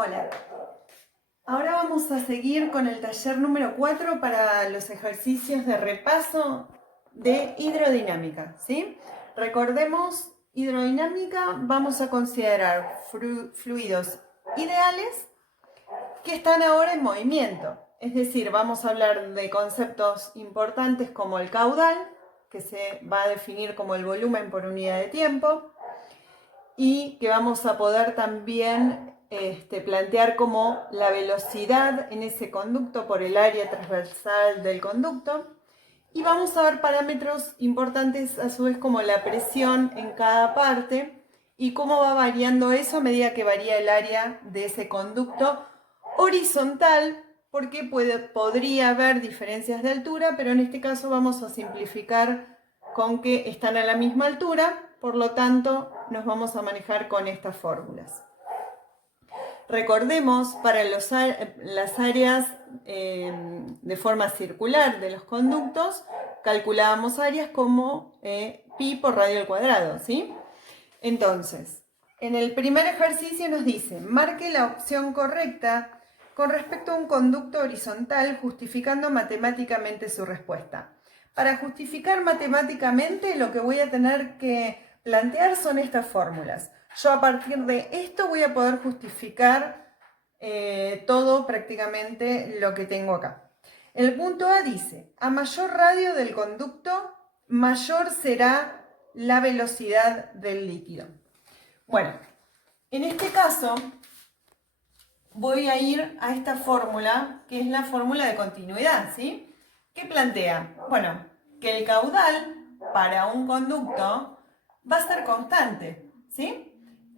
Hola, ahora vamos a seguir con el taller número 4 para los ejercicios de repaso de hidrodinámica, ¿sí? Recordemos, hidrodinámica vamos a considerar fluidos ideales que están ahora en movimiento. Es decir, vamos a hablar de conceptos importantes como el caudal, que se va a definir como el volumen por unidad de tiempo, y que vamos a poder también plantear como la velocidad en ese conducto por el área transversal del conducto. Y vamos a ver parámetros importantes a su vez como la presión en cada parte y cómo va variando eso a medida que varía el área de ese conducto horizontal, porque podría haber diferencias de altura, pero en este caso vamos a simplificar con que están a la misma altura, por lo tanto nos vamos a manejar con estas fórmulas. Recordemos, para las áreas de forma circular de los conductos, calculábamos áreas como pi por radio al cuadrado, ¿sí? Entonces, en el primer ejercicio nos dice, marque la opción correcta con respecto a un conducto horizontal justificando matemáticamente su respuesta. Para justificar matemáticamente lo que voy a tener que plantear son estas fórmulas. Yo a partir de esto voy a poder justificar todo prácticamente lo que tengo acá. El punto A dice, a mayor radio del conducto, mayor será la velocidad del líquido. Bueno, en este caso voy a ir a esta fórmula, que es la fórmula de continuidad, ¿sí? ¿Qué plantea? Bueno, que el caudal para un conducto va a ser constante, ¿sí?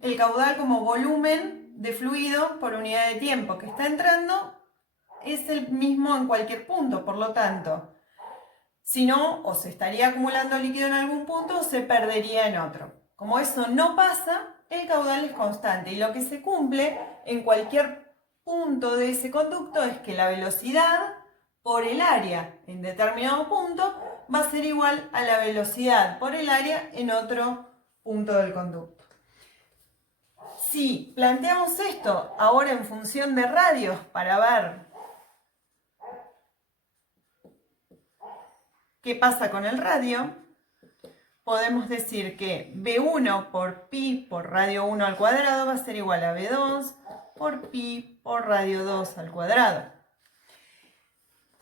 El caudal como volumen de fluido por unidad de tiempo que está entrando es el mismo en cualquier punto, por lo tanto, si no, o se estaría acumulando líquido en algún punto o se perdería en otro. Como eso no pasa, el caudal es constante y lo que se cumple en cualquier punto de ese conducto es que la velocidad por el área en determinado punto va a ser igual a la velocidad por el área en otro punto del conducto. Si planteamos esto ahora en función de radios para ver qué pasa con el radio, podemos decir que B1 por pi por radio 1 al cuadrado va a ser igual a B2 por pi por radio 2 al cuadrado.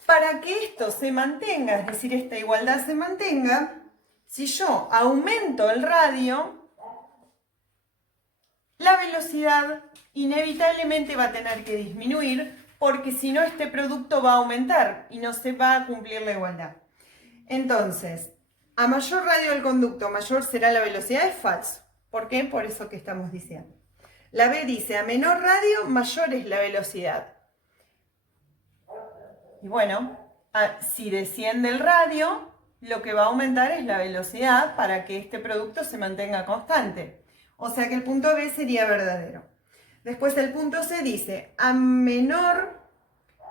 Para que esto se mantenga, es decir, esta igualdad se mantenga, si yo aumento el radio, la velocidad inevitablemente va a tener que disminuir, porque si no este producto va a aumentar y no se va a cumplir la igualdad. Entonces, a mayor radio del conducto, mayor será la velocidad, es falso. ¿Por qué? Por eso que estamos diciendo. La B dice, a menor radio, mayor es la velocidad. Y bueno, si desciende el radio, lo que va a aumentar es la velocidad para que este producto se mantenga constante. O sea que el punto B sería verdadero. Después el punto C dice, a menor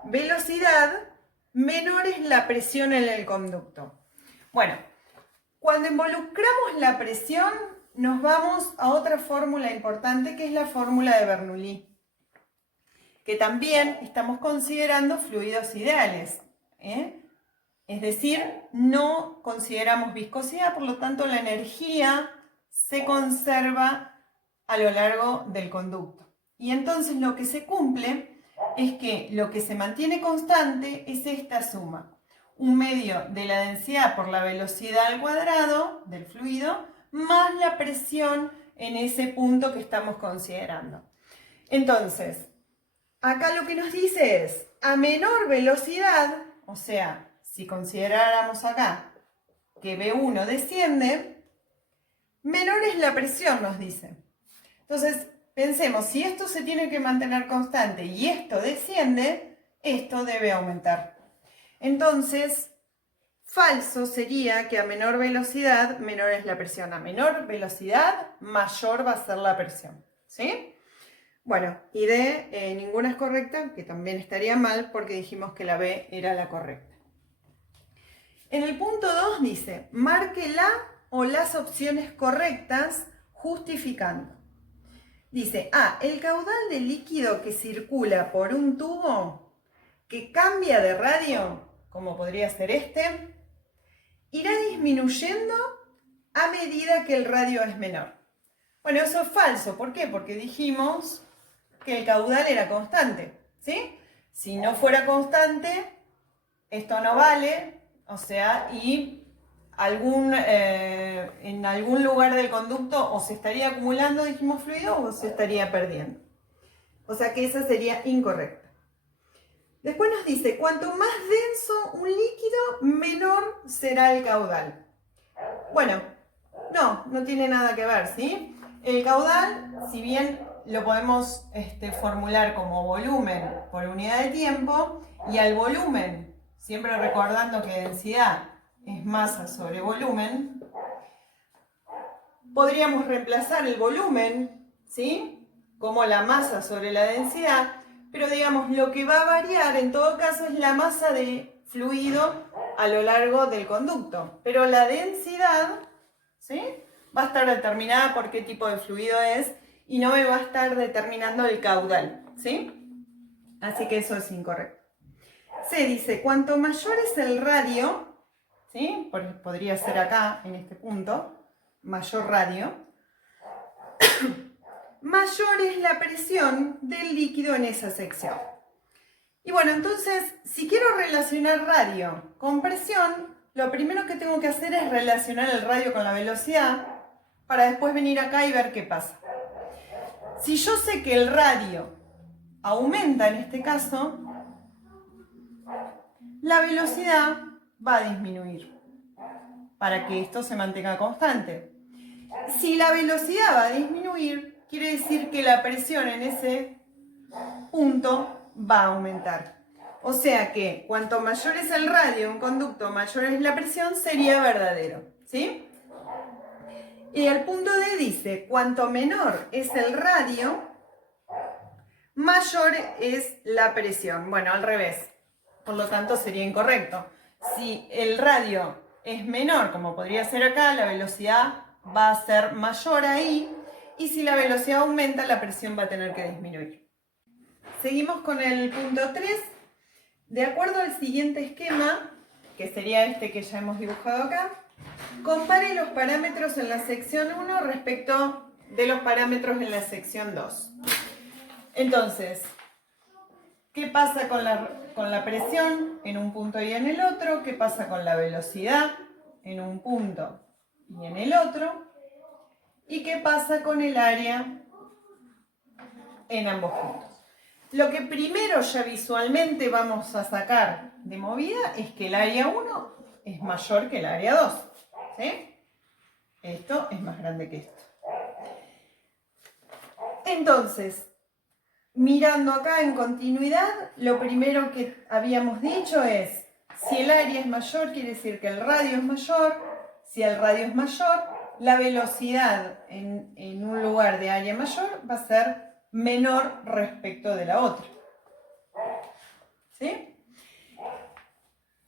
velocidad, menor es la presión en el conducto. Bueno, cuando involucramos la presión, nos vamos a otra fórmula importante que es la fórmula de Bernoulli, que también estamos considerando fluidos ideales, Es decir, no consideramos viscosidad, por lo tanto la energía se conserva a lo largo del conducto. Y entonces lo que se cumple es que lo que se mantiene constante es esta suma. Un medio de la densidad por la velocidad al cuadrado del fluido más la presión en ese punto que estamos considerando. Entonces, acá lo que nos dice es, a menor velocidad, o sea, si consideráramos acá que B1 desciende, menor es la presión, nos dice. Entonces, pensemos, si esto se tiene que mantener constante y esto desciende, esto debe aumentar. Entonces, falso sería que a menor velocidad, menor es la presión. A menor velocidad, mayor va a ser la presión. ¿Sí? Bueno, y D, ninguna es correcta, que también estaría mal porque dijimos que la B era la correcta. En el punto 2 dice, marque la o las opciones correctas justificando. Dice, el caudal de líquido que circula por un tubo que cambia de radio, como podría ser este, irá disminuyendo a medida que el radio es menor. Bueno, eso es falso. ¿Por qué? Porque dijimos que el caudal era constante, ¿sí? Si no fuera constante, esto no vale, o sea, y en algún lugar del conducto o se estaría acumulando, dijimos, fluido o se estaría perdiendo. O sea que esa sería incorrecta. Después nos dice, cuanto más denso un líquido, menor será el caudal. Bueno, no tiene nada que ver, ¿sí? El caudal, si bien lo podemos formular como volumen por unidad de tiempo, y al volumen, siempre recordando que densidad es masa sobre volumen, podríamos reemplazar el volumen, ¿sí?, como la masa sobre la densidad, pero digamos, lo que va a variar en todo caso es la masa de fluido a lo largo del conducto, pero la densidad, ¿sí?, va a estar determinada por qué tipo de fluido es y no me va a estar determinando el caudal, ¿sí? Así que eso es incorrecto. Se dice, cuanto mayor es el radio, ¿sí?, podría ser acá, en este punto, mayor radio, mayor es la presión del líquido en esa sección. Y bueno, entonces, si quiero relacionar radio con presión, lo primero que tengo que hacer es relacionar el radio con la velocidad para después venir acá y ver qué pasa. Si yo sé que el radio aumenta en este caso, la velocidad va a disminuir para que esto se mantenga constante. Si la velocidad va a disminuir, quiere decir que la presión en ese punto va a aumentar. O sea que cuanto mayor es el radio de un conducto, mayor es la presión, sería verdadero, ¿sí? Y el punto D dice, cuanto menor es el radio, mayor es la presión. Bueno, al revés. Por lo tanto, sería incorrecto. Si el radio es menor, como podría ser acá, la velocidad va a ser mayor ahí. Y si la velocidad aumenta, la presión va a tener que disminuir. Seguimos con el punto 3. De acuerdo al siguiente esquema, que sería este que ya hemos dibujado acá, compare los parámetros en la sección 1 respecto de los parámetros en la sección 2. Entonces, ¿qué pasa con la presión en un punto y en el otro? ¿Qué pasa con la velocidad en un punto y en el otro? ¿Y qué pasa con el área en ambos puntos? Lo que primero ya visualmente vamos a sacar de movida es que el área 1 es mayor que el área 2. ¿Sí? Esto es más grande que esto. Entonces, mirando acá en continuidad, lo primero que habíamos dicho es, si el área es mayor, quiere decir que el radio es mayor. Si el radio es mayor, la velocidad en un lugar de área mayor va a ser menor respecto de la otra. ¿Sí?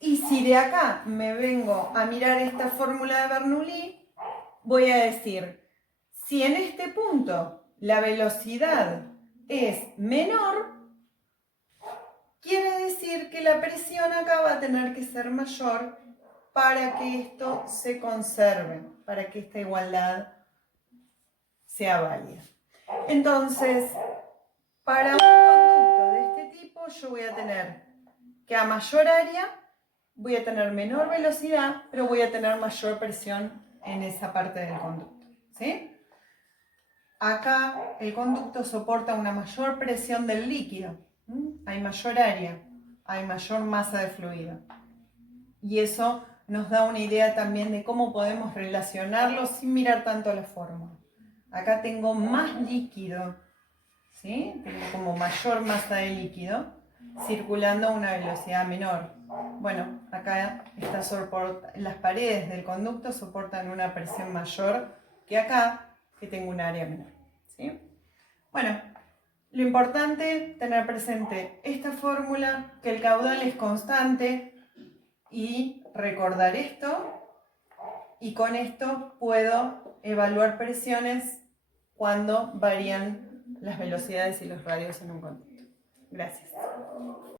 Y si de acá me vengo a mirar esta fórmula de Bernoulli, voy a decir, si en este punto la velocidad es menor, quiere decir que la presión acá va a tener que ser mayor para que esto se conserve, para que esta igualdad sea válida. Entonces, para un conducto de este tipo, yo voy a tener que a mayor área voy a tener menor velocidad, pero voy a tener mayor presión en esa parte del conducto, ¿sí? Acá el conducto soporta una mayor presión del líquido, hay mayor área, hay mayor masa de fluido. Y eso nos da una idea también de cómo podemos relacionarlo sin mirar tanto la fórmula. Acá tengo más líquido, ¿sí? Tengo como mayor masa de líquido circulando a una velocidad menor. Bueno, acá las paredes del conducto soportan una presión mayor que acá, que tengo un área menor, ¿sí? Bueno, lo importante tener presente esta fórmula, que el caudal es constante y recordar esto, y con esto puedo evaluar presiones cuando varían las velocidades y los radios en un conducto. Gracias.